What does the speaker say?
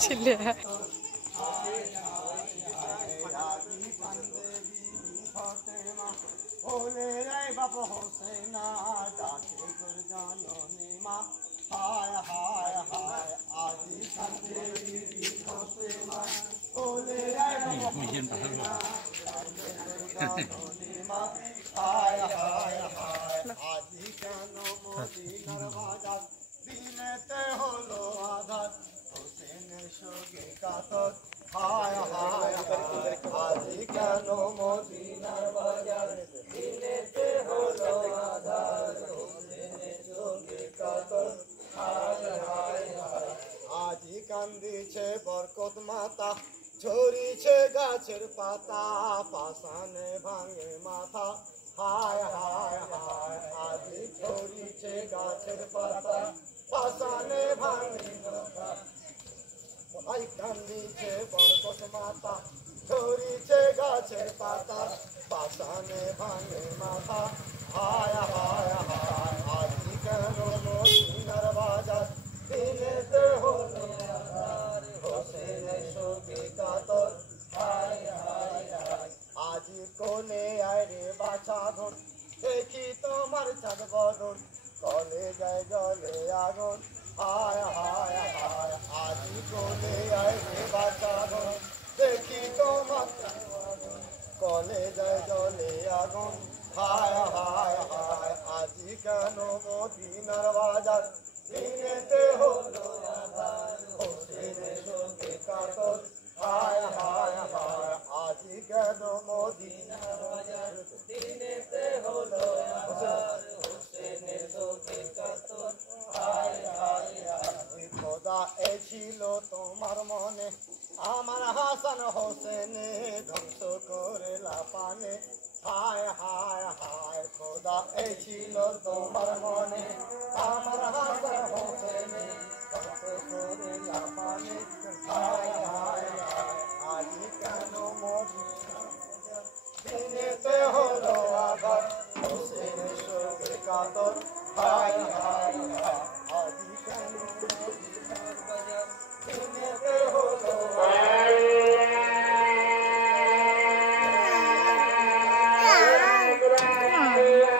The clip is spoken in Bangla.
ছেলে বাপ হোসেনা ডাকে তোর জাননী মা হায় হায় হায় আজি কান্দে হোসেনা ওলে বাপ হোসেনা ডাকে তোর জাননী মা হায় হায় হায় আজি কেন মদিনার বাজার দিনেতে হলো আধার হোসেনের সঙ্গে কাতর হায় হায় হায় আজি কেন মদিনার বাজার দিনেতে হলো আধার হোসেনের সঙ্গে কাতর হায় হায় হায় আজি কান্দিছে বরকত মাতা ঝরিছে গাছের পাতা পাশানে ভাঙে মাথা হায় হায় হায় আজি ঝরিছে গাছের পাতা পাশানে ভাঙে মাথা আই কান্দিছে বরকত মাতা ঝরিছে গাছের পাতা পাশানে ভাঙে মাথা হায় হায় হায় আজি কেন মদিনার বাজার দিনেতে হলো আধার হোসেনের সঙ্গে কাতর হায় হায় হায় আজি কোলে আয় রে বাছা ধন দেখি তোমার চাঁদ বদন কলে যায় জলে আগুন হায় হায় হায় আজি কোলে আয় রে বাছা ধন দেখি তোমার কলে যায় জলে আগুন হায় হায় হায় আজি কেন মদিনার বাজার দিনেতে হলো আধার হোসেনের সঙ্গে কাতর হায় হায় হায় আজি কেন মদিনার বাজার দিনেতে হলো আধার হোসেনের সঙ্গে কাতর হায় হায় হায় খোদা এ ছিল তোমার মনে আমার হাসান হোসেনে ধ্বংস করে লাপানে হায় হায় হায় খোদা এ ছিল তোমার মনে আমার হাসান হোসেনে ধ্বংস করে লাপানে হায় হায় হায় আজি কেন মদিনা দিনেতে হলো আধার হোসেনের সঙ্গে কাতর হায় হায়